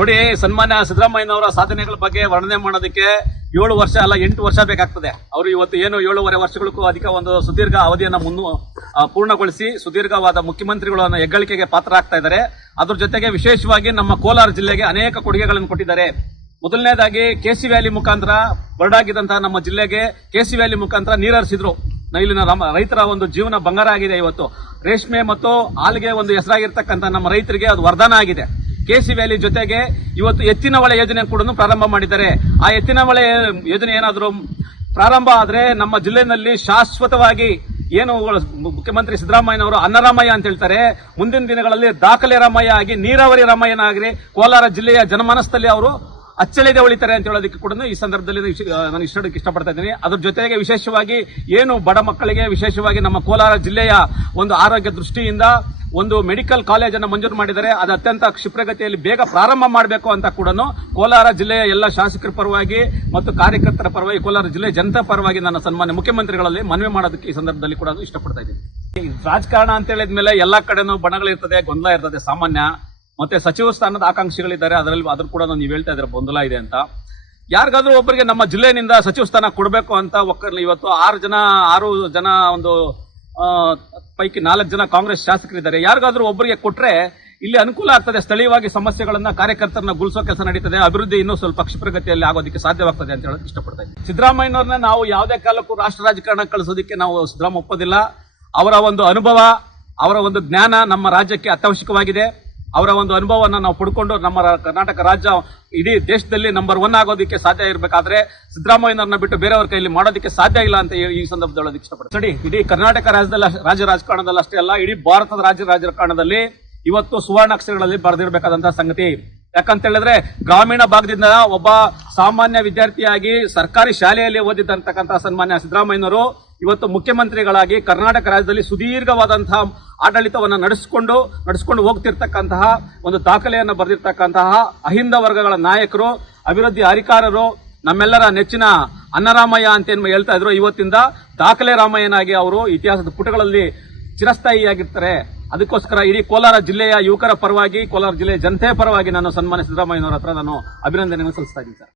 ನೋಡಿ, ಸನ್ಮಾನ್ಯ ಸಿದ್ದರಾಮಯ್ಯನವರ ಸಾಧನೆಗಳ ಬಗ್ಗೆ ವರ್ಣನೆ ಮಾಡೋದಕ್ಕೆ 7 ವರ್ಷ ಅಲ್ಲ 8 ವರ್ಷ ಬೇಕಾಗ್ತದೆ. ಅವರು ಇವತ್ತು ಏನು 7.5 ವರ್ಷಗಳಿಗೂ ಅಧಿಕ ಒಂದು ಸುದೀರ್ಘ ಅವಧಿಯನ್ನು ಪೂರ್ಣಗೊಳಿಸಿ ಸುದೀರ್ಘವಾದ ಮುಖ್ಯಮಂತ್ರಿಗಳನ್ನು ಹೆಗ್ಗಳಿಕೆಗೆ ಪಾತ್ರ ಆಗ್ತಾ ಇದ್ದಾರೆ. ಅದ್ರ ಜೊತೆಗೆ ವಿಶೇಷವಾಗಿ ನಮ್ಮ ಕೋಲಾರ ಜಿಲ್ಲೆಗೆ ಅನೇಕ ಕೊಡುಗೆಗಳನ್ನು ಕೊಟ್ಟಿದ್ದಾರೆ. ಮೊದಲನೇದಾಗಿ ಕೆಸಿ ವ್ಯಾಲಿ ಮುಖಾಂತರ ಬರಡಾಗಿದ್ದಂತಹ ನಮ್ಮ ಜಿಲ್ಲೆಗೆ ಕೆಸಿ ವ್ಯಾಲಿ ಮುಖಾಂತರ ನೀರು ಹರಿಸಿದ್ರು. ಇಲ್ಲಿನ ರೈತರ ಒಂದು ಜೀವನ ಬಂಗಾರ ಆಗಿದೆ. ಇವತ್ತು ರೇಷ್ಮೆ ಮತ್ತು ಹಾಲಿಗೆ ಒಂದು ಹೆಸರಾಗಿರ್ತಕ್ಕಂಥ ನಮ್ಮ ರೈತರಿಗೆ ಅದು ವರದಾನ ಆಗಿದೆ. ಕೆಸಿ ವ್ಯಾಲಿ ಜೊತೆಗೆ ಇವತ್ತು ಎತ್ತಿನ ಹೊಳೆ ಯೋಜನೆ ಕೂಡ ಪ್ರಾರಂಭ ಮಾಡಿದ್ದಾರೆ. ಆ ಎತ್ತಿನ ಹೊಳೆ ಯೋಜನೆ ಏನಾದರೂ ಪ್ರಾರಂಭ ಆದ್ರೆ ನಮ್ಮ ಜಿಲ್ಲೆಯಲ್ಲಿ ಶಾಶ್ವತವಾಗಿ ಏನು ಮುಖ್ಯಮಂತ್ರಿ ಸಿದ್ದರಾಮಯ್ಯನವರು ಅನ್ನರಾಮಯ್ಯ ಅಂತ ಹೇಳ್ತಾರೆ, ಮುಂದಿನ ದಿನಗಳಲ್ಲಿ ದಾಖಲೆ ರಾಮಯ್ಯ ಆಗಿ ನೀರಾವರಿ ರಾಮಯ್ಯನಾಗಿ ಕೋಲಾರ ಜಿಲ್ಲೆಯ ಜನಮಾನಸದಲ್ಲಿ ಅವರು ಅಚ್ಚಳಿದೆ ಉಳಿತಾರೆ ಅಂತ ಹೇಳೋದಕ್ಕೆ ಕೂಡ ಈ ಸಂದರ್ಭದಲ್ಲಿ ನಾನು ಇಷ್ಟಪಡ್ತಾ ಇದ್ದೀನಿ. ಅದ್ರ ಜೊತೆಗೆ ವಿಶೇಷವಾಗಿ ಏನು ಬಡ ಮಕ್ಕಳಿಗೆ ವಿಶೇಷವಾಗಿ ನಮ್ಮ ಕೋಲಾರ ಜಿಲ್ಲೆಯ ಒಂದು ಆರೋಗ್ಯ ದೃಷ್ಟಿಯಿಂದ ಒಂದು ಮೆಡಿಕಲ್ ಕಾಲೇಜ್ ಅನ್ನು ಮಂಜೂರು ಮಾಡಿದ್ದಾರೆ. ಅದು ಅತ್ಯಂತ ಕ್ಷಿಪ್ರಗತಿಯಲ್ಲಿ ಬೇಗ ಪ್ರಾರಂಭ ಮಾಡಬೇಕು ಅಂತ ಕೂಡ ಕೋಲಾರ ಜಿಲ್ಲೆಯ ಎಲ್ಲ ಶಾಸಕರ ಪರವಾಗಿ ಮತ್ತು ಕಾರ್ಯಕರ್ತರ ಪರವಾಗಿ ಕೋಲಾರ ಜಿಲ್ಲೆಯ ಜನತಾ ಪರವಾಗಿ ನನ್ನ ಸನ್ಮಾನ್ಯ ಮುಖ್ಯಮಂತ್ರಿಗಳಲ್ಲಿ ಮನವಿ ಮಾಡೋದಕ್ಕೆ ಈ ಸಂದರ್ಭದಲ್ಲಿ ಕೂಡ ಇಷ್ಟಪಡ್ತಾ ಇದ್ದೀನಿ. ರಾಜಕಾರಣ ಅಂತ ಹೇಳಿದ್ಮೇಲೆ ಎಲ್ಲಾ ಕಡೆನೂ ಬಣಗಳಿರ್ತದೆ, ಗೊಂದಲ ಇರ್ತದೆ ಸಾಮಾನ್ಯ. ಮತ್ತೆ ಸಚಿವ ಸ್ಥಾನದ ಆಕಾಂಕ್ಷಿಗಳಿದ್ದಾರೆ, ಅದ್ರ ಕೂಡ ನೀವು ಹೇಳ್ತಾ ಇದ್ರೆ ಗೊಂದಲ ಇದೆ ಅಂತ. ಯಾರಿಗಾದ್ರೂ ಒಬ್ಬರಿಗೆ ನಮ್ಮ ಜಿಲ್ಲೆಯಿಂದ ಸಚಿವ ಸ್ಥಾನ ಕೊಡಬೇಕು ಅಂತ ಇವತ್ತು 6 ಜನ ಒಂದು ಪೈಕಿ 4 ಜನ ಕಾಂಗ್ರೆಸ್ ಶಾಸಕರಿದ್ದಾರೆ. ಯಾರಿಗಾದ್ರೂ ಒಬ್ಬರಿಗೆ ಕೊಟ್ರೆ ಇಲ್ಲಿ ಅನುಕೂಲ ಆಗ್ತದೆ. ಸ್ಥಳೀಯವಾಗಿ ಸಮಸ್ಯೆಗಳನ್ನ ಕಾರ್ಯಕರ್ತರನ್ನ ಗುಲ್ಸೋ ಕೆಲಸ ನಡೀತದೆ. ಅಭಿವೃದ್ಧಿ ಇನ್ನೂ ಸ್ವಲ್ಪ ಕ್ಷಿಪ್ರಗತಿಯಲ್ಲಿ ಆಗೋದಕ್ಕೆ ಸಾಧ್ಯವಾಗ್ತದೆ ಅಂತ ಹೇಳೋಕೆ ಇಷ್ಟಪಡ್ತಾ ಇದ್ದೀನಿ. ಸಿದ್ದರಾಮಯ್ಯನವ್ರನ್ನ ನಾವು ಯಾವುದೇ ಕಾಲಕ್ಕೂ ರಾಷ್ಟ್ರ ರಾಜಕಾರಣ ಕಳಿಸೋದಕ್ಕೆ ನಾವು ಸಿದ್ದರಾಮಯ್ಯ ಒಪ್ಪೋದಿಲ್ಲ. ಅವರ ಒಂದು ಅನುಭವ, ಅವರ ಒಂದು ಜ್ಞಾನ ನಮ್ಮ ರಾಜ್ಯಕ್ಕೆ ಅತ್ಯವಶ್ಯಕವಾಗಿದೆ. ಅವರ ಒಂದು ಅನುಭವವನ್ನು ನಾವು ಪಡ್ಕೊಂಡು ನಮ್ಮ ಕರ್ನಾಟಕ ರಾಜ್ಯ ಇಡೀ ದೇಶದಲ್ಲಿ ನಂಬರ್ 1 ಆಗೋದಕ್ಕೆ ಸಾಧ್ಯ ಇರಬೇಕಾದ್ರೆ ಸಿದ್ದರಾಮಯ್ಯನವ್ರನ್ನ ಬಿಟ್ಟು ಬೇರೆಯವ್ರ ಕೈಯಲ್ಲಿ ಮಾಡೋದಕ್ಕೆ ಸಾಧ್ಯ ಇಲ್ಲ ಅಂತ ಈ ಸಂದರ್ಭದಲ್ಲಿ ಹೇಳೋದಕ್ಕೆ ಇಷ್ಟಪಡ್ತೀನಿ. ಇಡೀ ಕರ್ನಾಟಕ ರಾಜ್ಯ ರಾಜಕಾರಣದಲ್ಲಿ ಅಷ್ಟೇ ಅಲ್ಲ, ಇಡೀ ಭಾರತದ ರಾಜಕಾರಣದಲ್ಲಿ ಇವತ್ತು ಸುವರ್ಣಾಕ್ಷರಗಳಲ್ಲಿ ಬರೆದಿರಬೇಕಾದಂತಹ ಸಂಗತಿ. ಯಾಕಂತ ಹೇಳಿದ್ರೆ ಗ್ರಾಮೀಣ ಭಾಗದಿಂದ ಒಬ್ಬ ಸಾಮಾನ್ಯ ವಿದ್ಯಾರ್ಥಿಯಾಗಿ ಸರ್ಕಾರಿ ಶಾಲೆಯಲ್ಲಿ ಓದಿದಂತಕ್ಕಂತಹ ಸನ್ಮಾನ್ಯ ಸಿದ್ದರಾಮಯ್ಯನವರು ಇವತ್ತು ಮುಖ್ಯಮಂತ್ರಿಗಳಾಗಿ ಕರ್ನಾಟಕ ರಾಜ್ಯದಲ್ಲಿ ಸುದೀರ್ಘವಾದಂತಹ ಆಡಳಿತವನ್ನು ನಡೆಸಿಕೊಂಡು ಹೋಗ್ತಿರ್ತಕ್ಕಂತಹ ಒಂದು ದಾಖಲೆಯನ್ನು ಬರೆದಿರ್ತಕ್ಕಂತಹ ಅಹಿಂದ ವರ್ಗಗಳ ನಾಯಕರು, ಅಭಿವೃದ್ಧಿ ಅಧಿಕಾರರು, ನಮ್ಮೆಲ್ಲರ ನೆಚ್ಚಿನ ಅನ್ನರಾಮಯ್ಯ ಅಂತ ಏನು ಹೇಳ್ತಾ ಇದ್ರು, ಇವತ್ತಿಂದ ದಾಖಲೆ ರಾಮಯ್ಯನಾಗಿ ಅವರು ಇತಿಹಾಸದ ಪುಟಗಳಲ್ಲಿ ಚಿರಸ್ಥಾಯಿಯಾಗಿರ್ತಾರೆ. ಅದಕ್ಕೋಸ್ಕರ ಇಡೀ ಕೋಲಾರ ಜಿಲ್ಲೆಯ ಯುವಕರ ಪರವಾಗಿ, ಕೋಲಾರ ಜಿಲ್ಲೆಯ ಜನತೆಯ ಪರವಾಗಿ ನಾನು ಸನ್ಮಾನ್ಯ ಸಿದ್ದರಾಮಯ್ಯನವರ ಹತ್ರ ನಾನು ಅಭಿನಂದನೆಯನ್ನು ಸಲ್ಲಿಸ್ತಾ ಇದ್ದೀನಿ ಸರ್.